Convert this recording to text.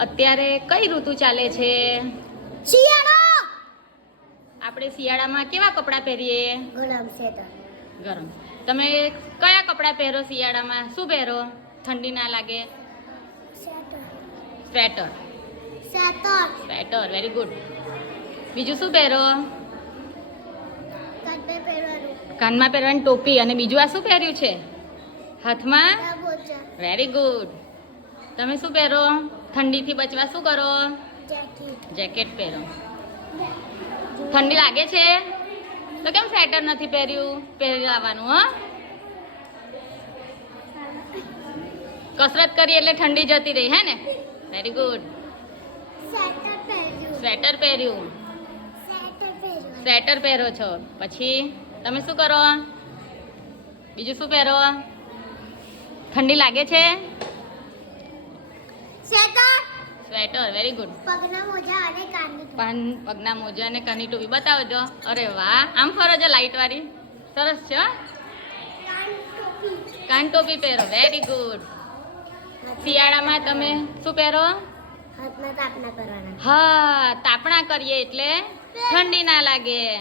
અત્યારે કઈ ઋતુ ચાલે છે? શિયાળો. આપણે શિયાળામાં કેવા કપડાં પહેરીએ? ગરમ સ્વેટર. ગરમ. તમે કયા કપડાં પહેરો શિયાળામાં? શું પહેરો ઠંડી ના લાગે? Sweater. Sweater. Sweater. Sweater, very good. બીજું શું પહેરો? કાંટે પહેરવાનું. કાનમાં પહેરવાની ટોપી. અને બીજું આ શું પહેર્યું છે હાથમાં? મોજા. Very good. તમે શું પહેરો? ઠંડીથી બચવા શું કરો? જેકેટ. જેકેટ પહેરો. ઠંડી લાગે છે તો કેમ સ્વેટર નથી પહેર્યું? પહેરી લાવવાનું. હા, કસરત કરી એટલે ઠંડી જતી રહી, હે ને? Very good. સ્વેટર પહેર્યું. સ્વેટર પહેર્યું. સ્વેટર પહેર્યું. સ્વેટર પહેરો છો. પછી તમે શું કરો? બીજું શું પહેરો? ઠંડી લાગે છે? સ્વેટર. Sweater, very good. પગના મોજા અને કાનની પગના મોજા અને કાની ટોપી બતાવજો. અરે વાહ, આમ ફરો છો લાઈટ વાળી. સરસ છે હો. ટોપી. કાન ટોપી પહેરો. Very good. શિયાળામાં તમે શું પહેરો? હાથમાં તાપના કરવાના. હા, તાપણા કરીએ એટલે ઠંડી ના લાગે.